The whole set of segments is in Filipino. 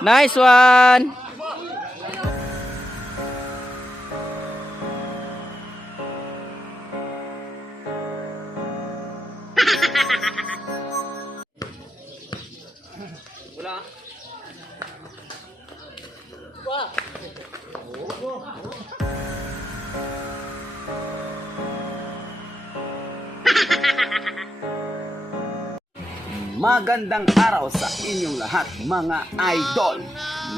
Nice one. Wala. Magandang araw sa inyong lahat mga idol.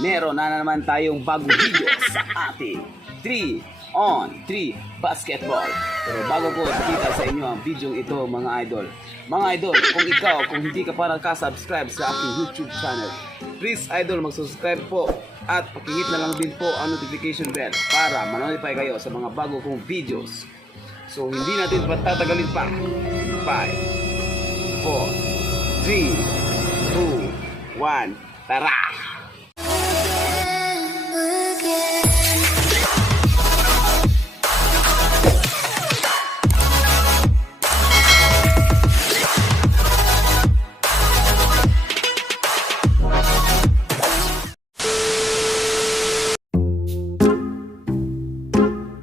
Meron na naman tayong bagong video sa ating 3-on-3 basketball. Pero bago ko ipakita sa inyo ang video ito mga idol. Mga idol, kung hindi ka pa nakasubscribe sa aking YouTube channel, please idol mag-subscribe po at pakihit na lang din po ang notification bell para ma-notify kayo sa mga bago kong videos. So hindi natin patatagalin pa. 5, 4, 3, 2, 1, tara!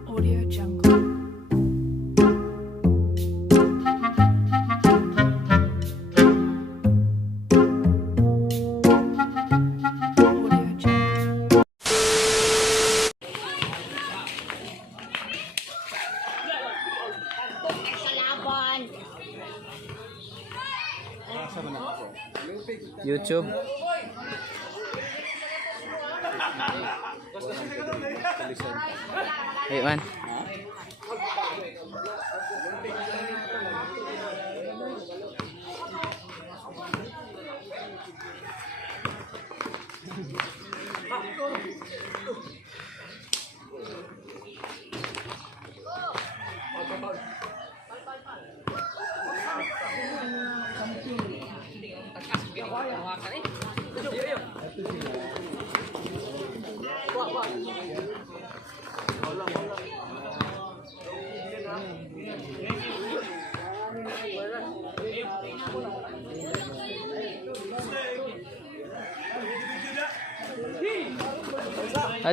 Audio Jungle. Audio Jungle. YouTube. Hey man.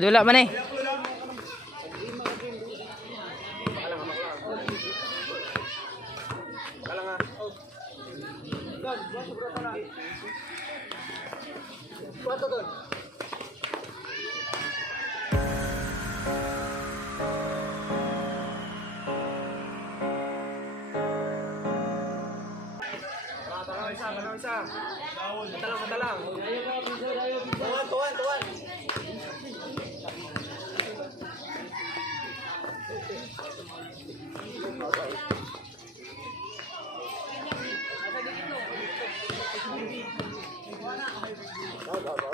Wala man eh. Matalang. Tuwan.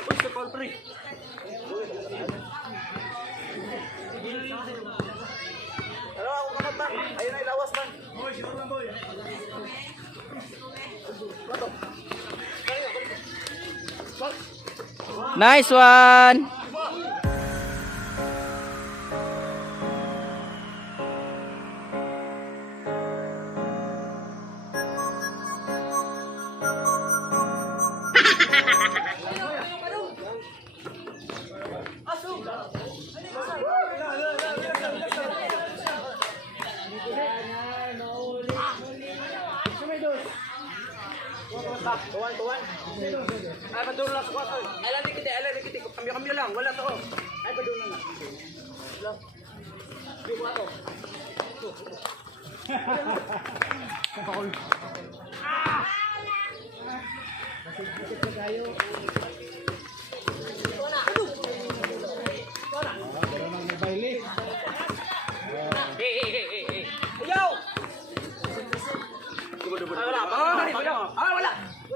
Push the ball free. Dalawa ako kamot man. Ayun ay lawas man. Boy, sure lang boy. Nice one. Tuwan. Ay, padulo lang sa kwarto. Ay, lali kiti. Kambyo lang. Wala to. Ay, padulo lang. Hello. Di kwarto. Kapakol. Nasig na tayo. Wala.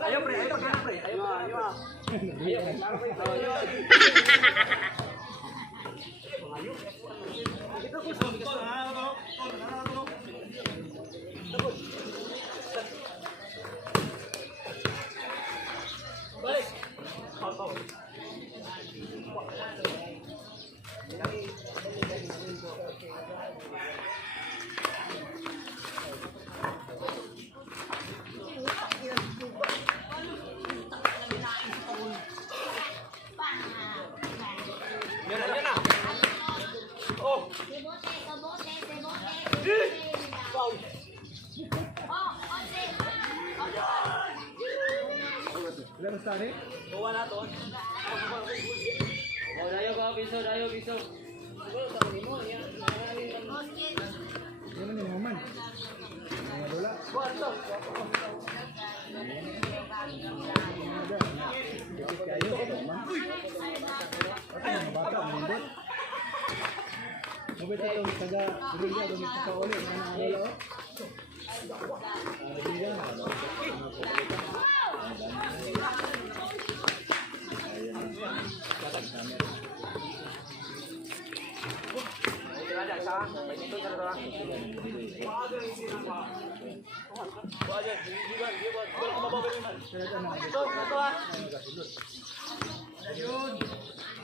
Ayaw pre, ayaw pre. Ayaw. Yan na. Oh. Bawa na to. Oh, dayo ba, biso, dayo, biso.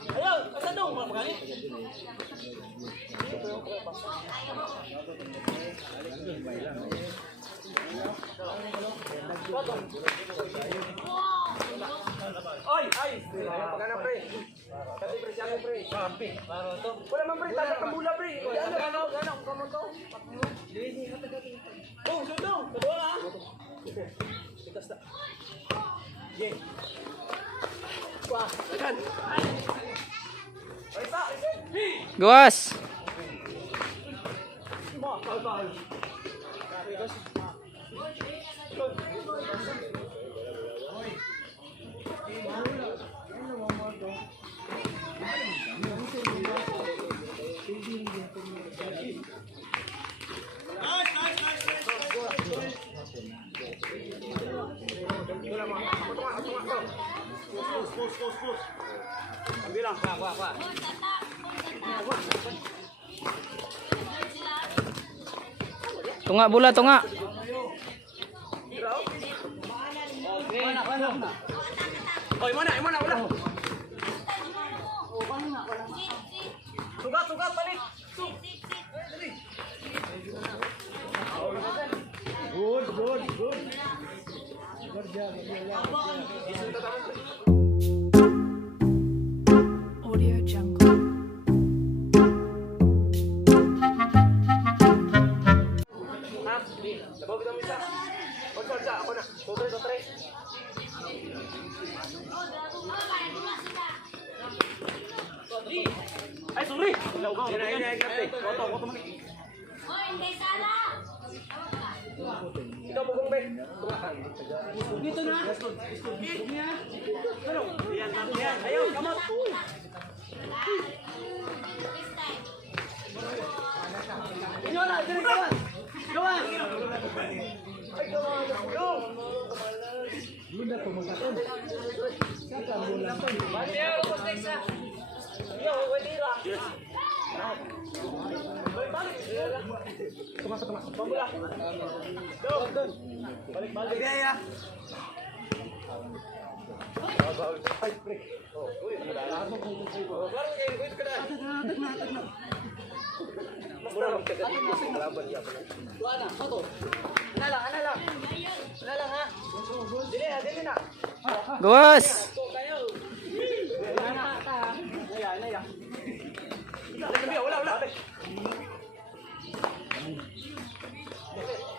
Ayaw, asan dong? Magkani? Oy, ay! Pagana pre. Kasi pre siya pre. Kampi. Para to. Wala man pre, tadak ka mula pre. Ano, kamo to? Oh, sundo. Kedua lah. Kita start. Ye. Wah, kan. Ay, sa. Gawas. Kal. Bilang, kuah. Tunga bola, tunga. Oh, mana? Ulah. Sugat, balik. Good. Audio Jungle. Sabaw kita bisa. Konsolsa, ako na. 2-3. Ay, sorry. Yan, grabe. Foto man. Ikaw bugong be. Dito na. Ano? Yan. Ayaw, kamot. Inyo na, dito ka. Gawan. Ay, gawan. Go. Bunda po magkakon. Saka bola. Bali, ako next na. Yo, wali ra. Balik. Tumas. Pamula. Doon. Balik. Biaya. Ay, pre. Oh, uy, madala mo kung ko. Claro kayo, wait ka na. Mura lang kagat dito sa laban ya. Tuana, foto. Ana lang. Ana lang ha. Dili na. Gawas. Kayo. Ayan.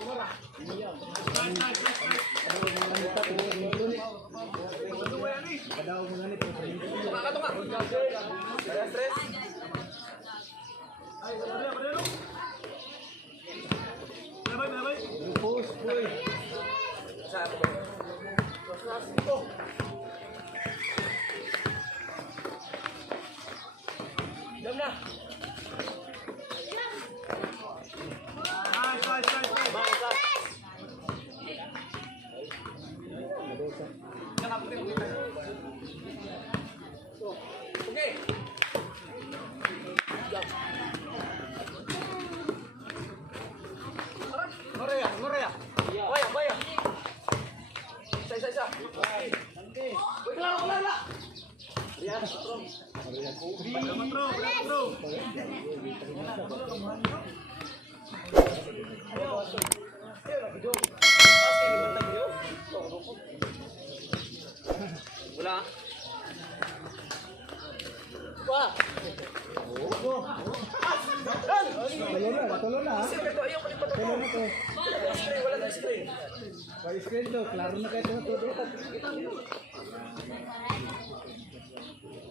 Wala. Tunga. Stress. Ay, padelo. Bye. Post, boy. Sa ako. Ito. Dam na. Nice. Wala. Tulo na. Ayaw ko pa Tulo na to. Wala na screen. May screen to. Klaro na kayo ito.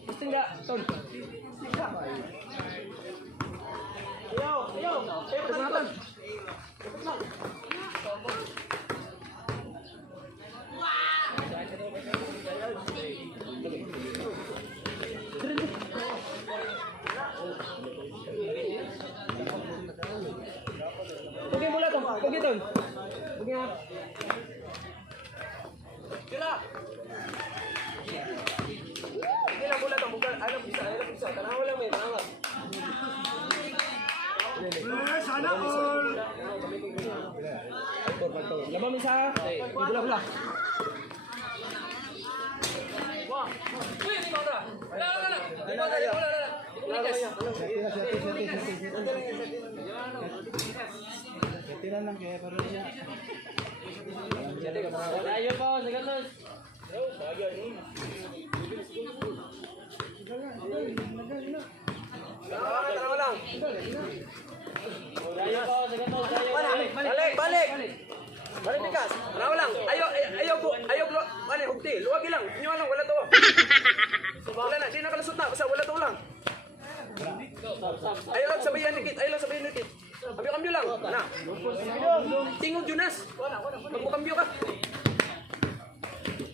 Gusto nga, Ton. Ayaw. Ayaw, pagmatan. Pugin mo lang, Ton. Pugin, Ton. Pugin nga. Kila. Kila mula, Ton. Alam bisa. Tanawa lang, may tanawa. Sana all. Laban mo isa. Bula. Wah. Uy, di mana? Tinan lang kaya pero siya. Ayo po, segalos. Tanawa lang. Balik bigas. Tanawa lang. Ayaw balik hukti. Luwag lang. Inyo lang wala to. Wala na, di nakalusot na basta wala to lang. Ayaw lang sabayan nikit. Abi kambyo lang. Na. Tingog Jonas. Magmukambyo ka.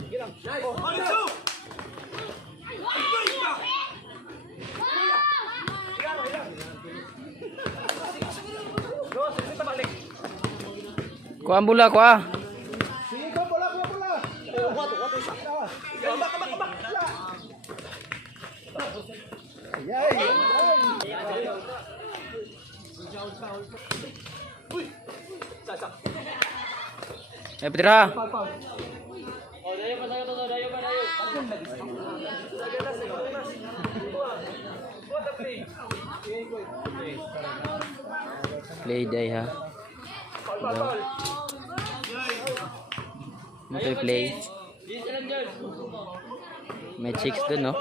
Gilang. Nice. Kuha ang bula, kuha. Sige ko bola. Kabak. Yay. Sasak. Pitra. Oh, dayo pa. What the play? Play day ha. Foul. Play. May chicks dun, no?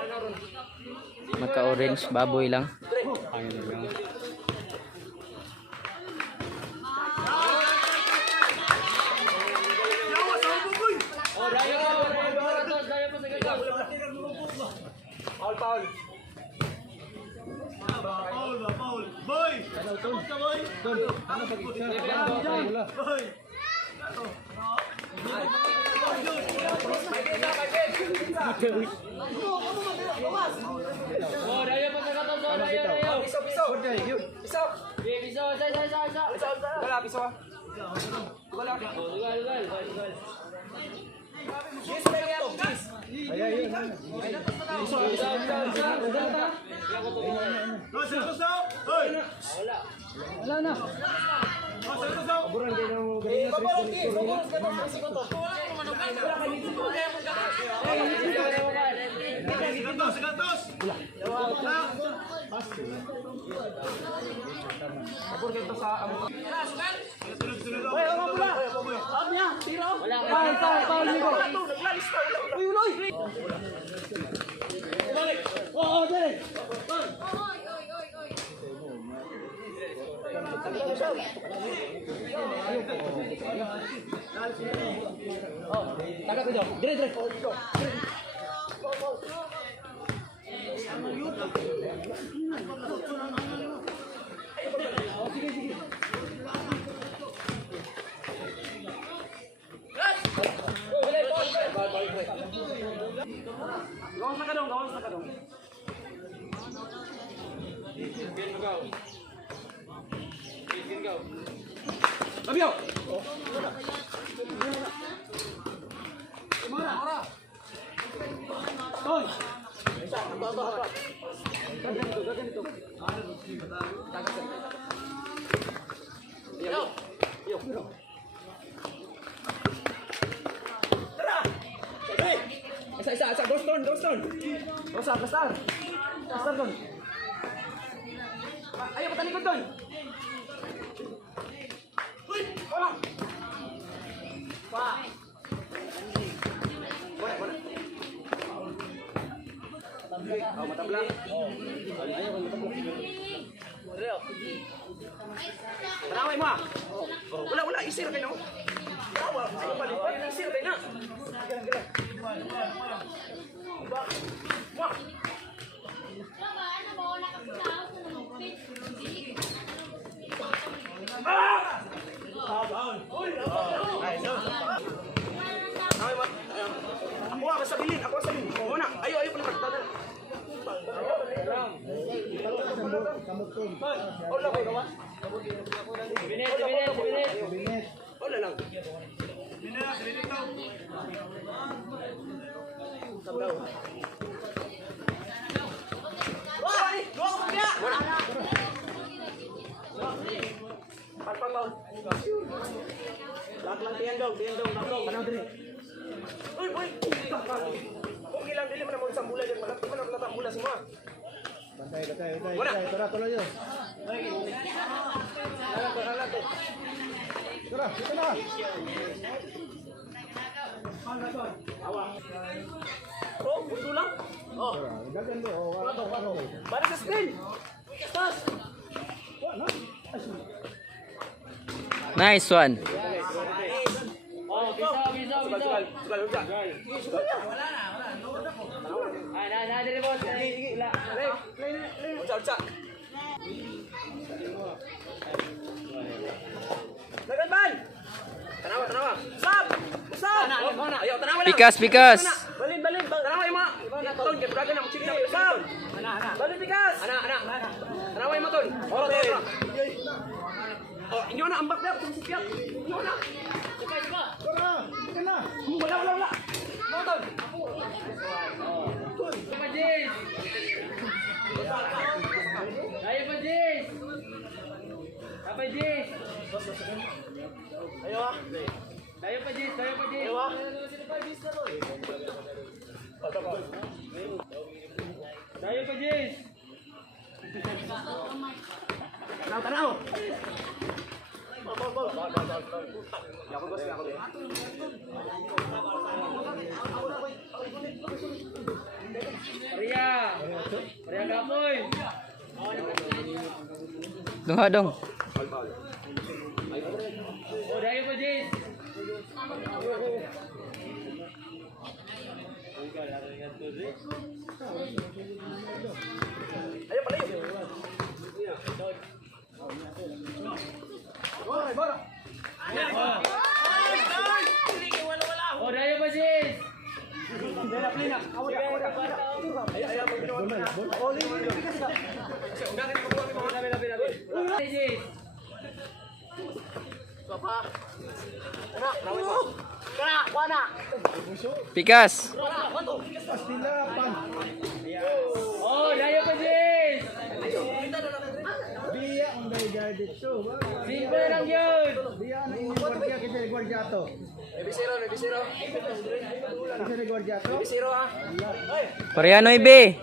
Maka-orange, baboy lang. Foul. Paul. Boy. Ano pag-isa? Bola. Boy. Gawas na ka dong. Abio. Toy. Isa, Boston. doon. Basta doon. Ayaw, patalikod doon. Uy! Wala! Pa! Wala. Matabla. Ayaw, matabla. Taraway mo ah! Wala, isir kayo. Ayaw palipat, isir kayo na. Wah! Ako sa bilin. Oo na. Ayaw pa naman. Wala kayo ba? Binet. Wala lang. Tiyan daw. Uy! Okay lang, dili mo na mga sambula dyan. Malapit man ang natambula semua. Bantay. Wala. Tara, tuloy yun. Tara, dito na. Oh, puso lang. Oh, Tara, gagan do. Wala. balik sa screen. Pas. Wala. Nice one. Oh, sugal. Ulsa. Lagan ban. Tanawa. Usap. Ayaw, tanawa lang. Pikas. Balin. Tanawa mo. Ton, kabraga na mukha na. Usap. Balin pikas. Ana. Tanawa mo ton. Oh, inyo na ambak na, sumisipiak. Inyo na. Tara, dito na. Wala. Motor. Ayo ah. Ayo ah. Tanaw. Duha dong. Ayo palayo. Pikas. Pastilapan. Biya ang dayday dito. Biya na yung gwardiya kasi gwardiya to. Bisiro. Kasi gwardiya to. Bisiro ah. Koreano ibe.